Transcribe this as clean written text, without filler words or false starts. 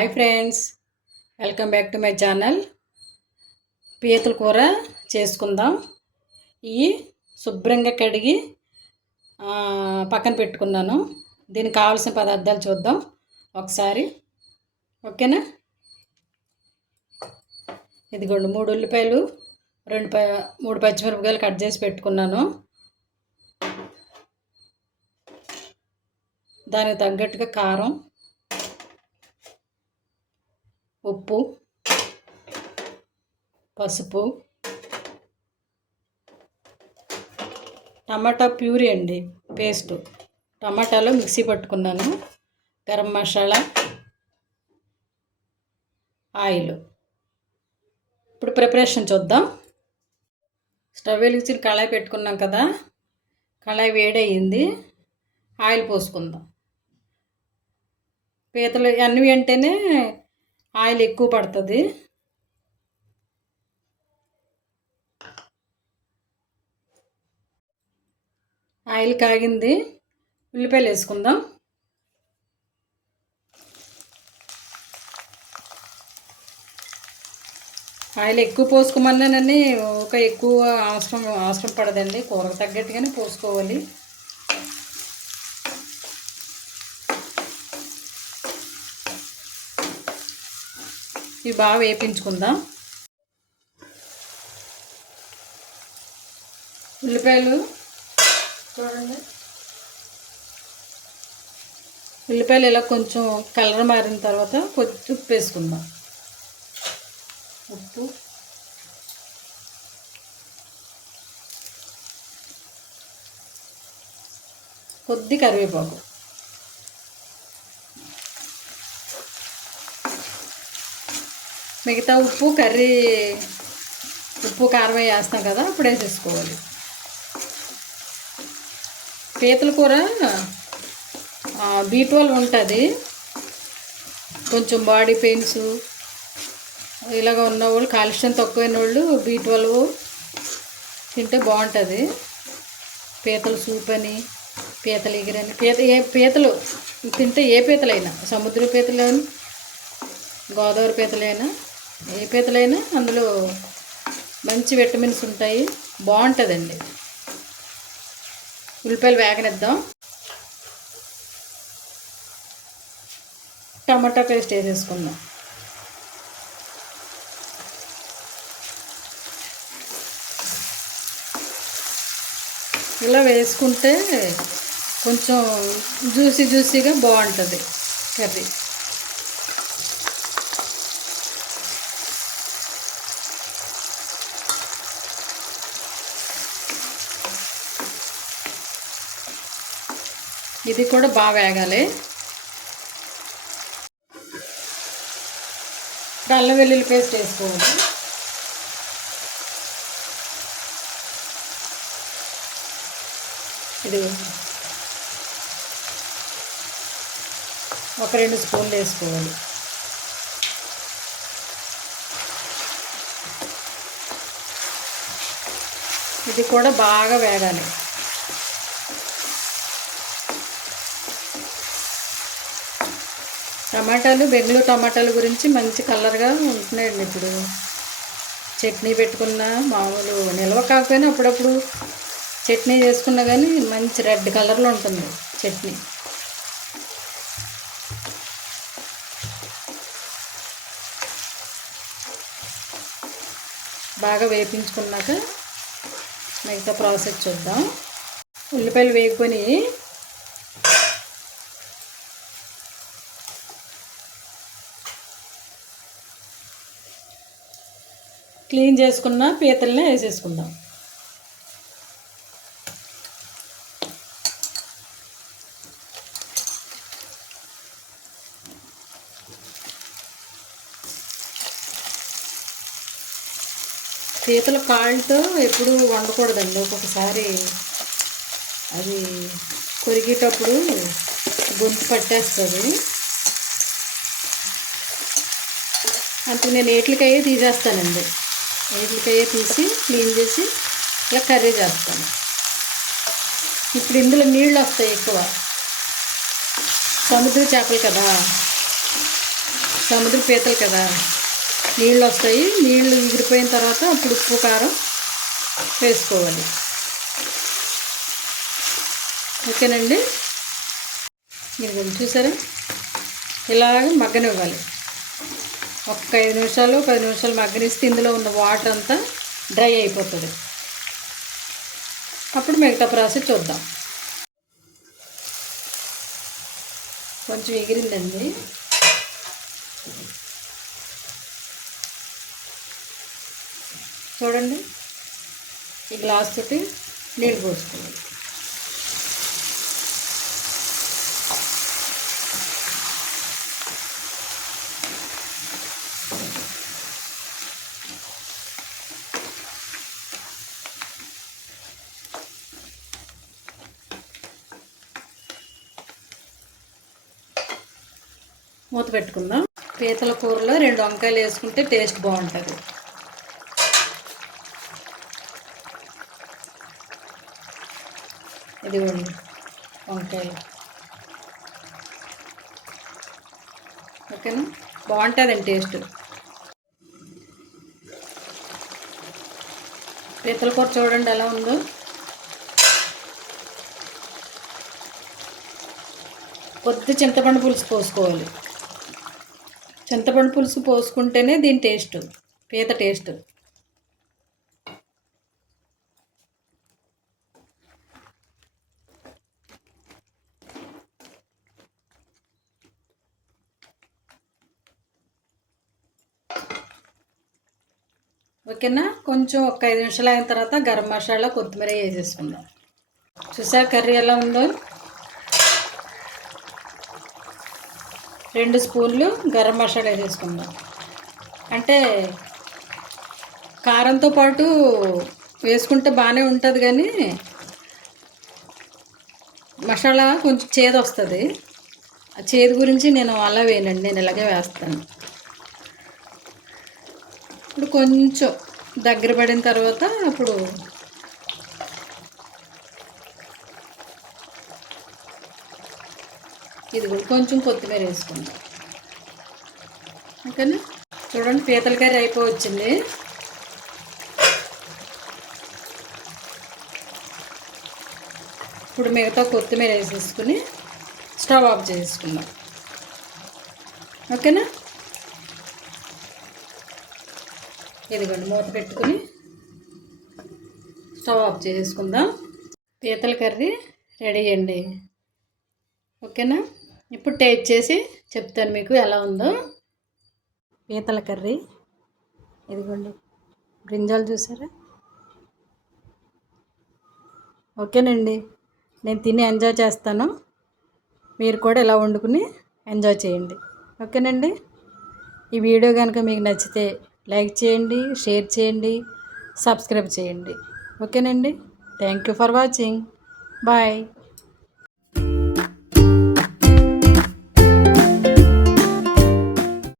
Hi friends, welcome back to my channel. పీతల కూర చేసుకుందాం. ఇవి శుభ్రంగా కడిగి పక్కన పెట్టుకున్నాను. దీనికి కావాల్సిన పదార్థాలు చూద్దాం ఒకసారి. ఓకేనా? ఇదిగోండి 3 ఉల్లిపాయలు, 3 పచ్చిమిరపకాయలు కట్ చేసి పెట్టుకున్నాను. దానికి తగ్గట్టుగా కారం, ఉప్పు, పసుపు, టమాటా ప్యూరీ అండి, పేస్టు. టమాటాలో మిక్సీ పట్టుకున్నాను. గరం మసాలా, ఆయిల్. ఇప్పుడు ప్రిపరేషన్ చూద్దాం. స్టవ్ వెలిగించి కళాయి పెట్టుకున్నాం కదా, కళాయి వేడయింది. ఆయిల్ పోసుకుందాం. పీతలు అన్నీ అంటేనే ఆయిల్ ఎక్కువ పడుతుంది. ఆయిల్ కాగింది. ఉల్లిపాయలు వేసుకుందాం. ఆయిల్ ఎక్కువ పోసుకోమన్నానని ఎక్కువ అవసరం పడదండి. కూరకు తగ్గట్టుగానే పోసుకోవాలి. ఇవి బాగా వేపించుకుందాం. ఉల్లిపాయలు చూడండి, ఉల్లిపాయలు ఇలా కొంచెం కలర్ మారిన తర్వాత కొంచెం ఉప్పు వేసుకుందాం. ఉప్పు, కొద్ది కరివేపాకు, మిగతా ఉప్పు కారం వేస్తాం కదా, అప్పుడు వేసేసుకోవాలి. పీతల కూర B12 ఉంటుంది. కొంచెం బాడీ పెయిన్స్ ఇలాగ ఉన్నవాళ్ళు, కాల్షియం తక్కువైన వాళ్ళు B12 తింటే బాగుంటుంది. పీతల సూప్ అని, పీతల ఎగిరని, పీతలు తింటే ఏ పీతలైనా, సముద్ర పీతలైనా, గోదావరి పీతలైనా, ఏ పీతలైనా అందులో మంచి విటమిన్స్ ఉంటాయి. బాగుంటుందండి. ఉల్లిపాయలు వేగనిద్దాం. టమాటా పేస్ట్ వేసేసుకుందాం. ఇలా వేసుకుంటే కొంచెం జ్యూసీగా బాగుంటుంది కర్రీ. ఇది కూడా బాగా వేగాలి. అల్లం వెల్లుల్లి పేస్ట్ వేసుకోవాలి. ఇది ఒక 2 స్పూన్లు వేసుకోవాలి. ఇది కూడా బాగా వేగాలి. టమాటాలు, బెంగళూరు టమాటాల గురించి మంచి కలర్గా ఉంటున్నాయండి. ఇప్పుడు చట్నీ పెట్టుకున్న, మామూలు నిల్వ కాకపోయినా అప్పుడప్పుడు చట్నీ చేసుకున్నా కానీ మంచి రెడ్ కలర్లో ఉంటుంది చట్నీ. బాగా వేపించుకున్నాక మిగతా ప్రాసెస్ చూద్దాం. ఉల్లిపాయలు వేపుకొని క్లీన్ చేసుకున్న పీతల్ని వేసేసుకుందాం. పీతల కాళ్ళతో ఎప్పుడు వండకూడదండి. ఒక్కొక్కసారి అది కొరికేటప్పుడు గొంతు పట్టేస్తుంది. అందుకు నేను ఏట్లకయ్యే తీసేస్తానండి. ఏట్లకయ్యే తీసి క్లీన్ చేసి ఇలా కర్రీ చేస్తాను. ఇప్పుడు ఇందులో నీళ్ళు వస్తాయి ఎక్కువ, సముద్ర చేపలు కదా. సముద్ర పీతలు కదా, నీళ్ళు వస్తాయి. నీళ్ళు ఎగిరిపోయిన తర్వాత అప్పుడు ఉప్పు కారం వేసుకోవాలి. ఓకేనండి. మీరు కొంచెం చూసారా, ఇలాగ మగ్గనివ్వాలి. ఒక 5 నిమిషాలు 10 నిమిషాలు మగ్గనిస్తే ఇందులో ఉన్న వాటర్ అంతా డ్రై అయిపోతుంది. అప్పుడు మిగతా ప్రాసెస్ చూద్దాం. కొంచెం ఎగిరిందండి. చూడండి, ఈ గ్లాస్ తోటి నీళ్ళు పోసుకోవాలి. మూత పెట్టుకుందాం. పీతల కూరలో 2 వంకాయలు వేసుకుంటే టేస్ట్ బాగుంటుంది. ఇదిగోండి వంకాయలు. ఓకేనా, బాగుంటుందండి టేస్ట్. పీతల కూర చూడండి ఎలా ఉందో. కొద్ది చింతపండు పులుసు పోసుకోవాలి. చింతపండు పులుసు పోసుకుంటేనే దీని టేస్ట్, పీత టేస్ట్. ఓకేనా, కొంచెం ఒక 5 నిమిషాలు అయిన తర్వాత గరం మసాలా కొత్తిమీర వేసేసుకుందాం. చూసారు కర్రీ ఎలా ఉందో. 2 స్పూన్లు గరం మసాలా వేసేసుకుందాం. అంటే కారంతో పాటు వేసుకుంటే బాగానే ఉంటుంది, కానీ మసాలా కొంచెం చేదు వస్తుంది. ఆ చేదు గురించి నేను అలా వేయనండి, నేను ఇలాగే వేస్తాను. ఇప్పుడు కొంచెం దగ్గర పడిన తర్వాత అప్పుడు ఇది కూడా కొంచెం కొత్తిమీర వేసుకుందాం. ఓకేనా, చూడండి పీతల కర్రీ అయిపోవచ్చింది. ఇప్పుడు మిగతా కొత్తిమీర వేసేసుకుని స్టవ్ ఆఫ్ చేసుకుందాం. ఓకేనా, ఇదిగోండి మూత పెట్టుకుని స్టవ్ ఆఫ్ చేసుకుందాం. పీతల కర్రీ రెడీ అండి. ఓకేనా, ఇప్పుడు టేస్ట్ చేసి చెప్తాను మీకు ఎలా ఉందో. పీతల కర్రీ ఇదిగోండి, బ్రింజాలు చూసారా. ఓకేనండి, నేను తిని ఎంజాయ్ చేస్తాను. మీరు కూడా ఇలా వండుకుని ఎంజాయ్ చేయండి. ఓకేనండి, ఈ వీడియో కనుక మీకు నచ్చితే లైక్ చేయండి, షేర్ చేయండి, సబ్స్క్రైబ్ చేయండి. ఓకేనండి, thank you for watching. Bye.